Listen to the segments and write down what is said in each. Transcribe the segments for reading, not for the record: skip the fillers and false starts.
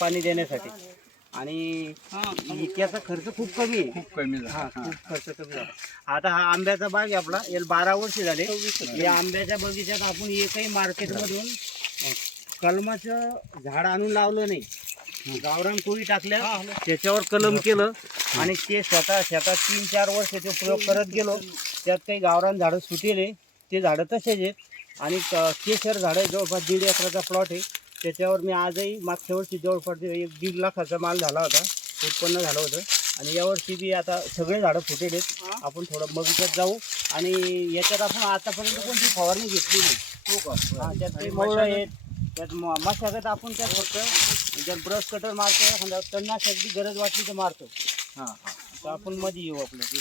पाणी देण्यासाठी आणि इतक्याचा खर्च खूप कमी आहे. खूप कमी हा झाला. खूप खर्च कमी झाला. आता हा आंब्याचा बाग आहे आपला, याला 12 वर्ष झाले. या आंब्याच्या बगीच्यात आपण एकही मार्केटमधून कलमाचं झाड आणून लावलं नाही. गावरान कोळी टाकल्या, त्याच्यावर कलम केलं आणि ते स्वतः शेतात 3-4 वर्ष ते प्रयोग करत गेलो. त्यात काही गावरान झाडं सुटेले, ते झाडं तसेच आहेत आणि केशर झाडं जवळपास 1.5 एकराचा प्लॉट आहे. त्याच्यावर मी आजही मागच्या वर्षी जवळपास 1-1.5 लाखाचा माल झाला होता, उत्पन्न झालं होतं. आणि यावर्षी बी आता सगळे झाडं फुटेले आहेत. आपण थोडं बगीच्यात जाऊ आणि याच्यात आपण आतापर्यंत कोणती फवारणी घेतली नाही. हा, त्यात काही मवळं आहेत, त्यात मशागत आपण त्यात फक्त जर ब्रश कटर मारतो, एखाद्या तणनाशक बी गरज वाटली तर मारतो. हां हां, तर आपण मध्ये येऊ आपलं ते.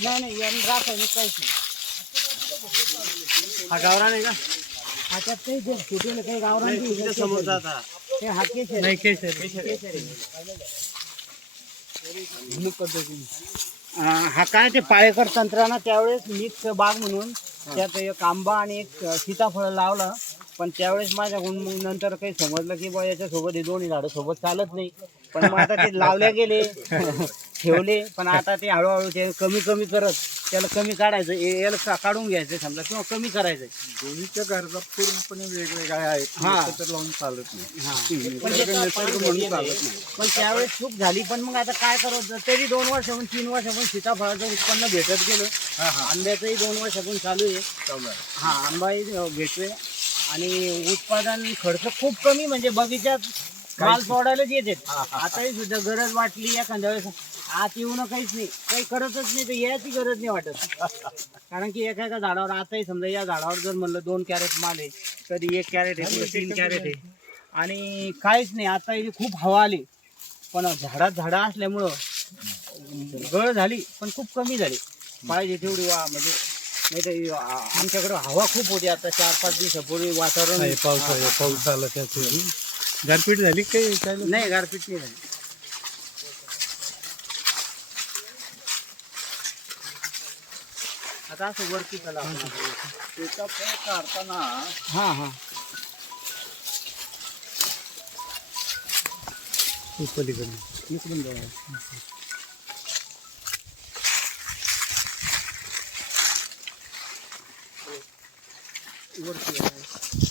नाही रासायनिक काहीच नाही. हा गावरान आहे का? हा त्यात काही फुटेल काही गावरान समोरचा आता ते हा केशर नाही, केशर हा काय ते पाळेकर तंत्रानं त्यावेळेस मिक्स बाग म्हणून त्यात एक आंबा आणि एक सीताफळ लावलं. पण त्यावेळेस माझ्याकडून मग नंतर काही समजलं की बा याच्यासोबत हे दोन्ही झाडं सोबत चालत नाही. पण मग आता ते लावल्या गेले ठेवले, पण आता ते हळूहळू ते कमी कमी करत त्याला कमी काढायचं, याला काढून घ्यायचं समजा किंवा कमी करायचं. दोन्हीच्या गरजा पूर्णपणे वेगवेगळ्या आहेत. हा. एकत्र लावून चालत नाही. पण निसर्ग म्हणून चालत नाही. पण त्यावेळेस चूक झाली. पण मग आता काय करायचं, तरी 2 वर्षाहून 3 वर्षाहून सीताफळाचं उत्पन्न भेटत गेलं. आंब्याचंही 2 वर्षाहून चालू आहे. हा, आंबाही भेटतोय आणि उत्पादन खर्च खूप कमी, म्हणजे बगीच्यात माल सोडायलाच येते. आताही सुद्धा गरज वाटली एखाद्या वेळेस आत येऊन काहीच नाही, काही करतच नाही, तर याची गरज नाही वाटत. कारण की एका झाडावर आताही समजा या झाडावर जर म्हणलं 2 कॅरेट माल आहे, कधी 1 कॅरेट आहे, कधी 3 कॅरेट आहे आणि काहीच नाही. आता इथे खूप हवा आली, पण झाडं असल्यामुळं गळ झाली, पण खूप कमी झाली. पाहिजे तेवढी म्हणजे नाही तर आमच्याकडे हवा खूप होती. आता 4-5 दिवसापूर्वी वातावरण पाऊस आला त्याची गारपीट झाली काही? नाही, गारपीट नाही झाली. आता असं वरती कला सीताफळ काढताना हां पलीकडे इकडून जाऊ. वरती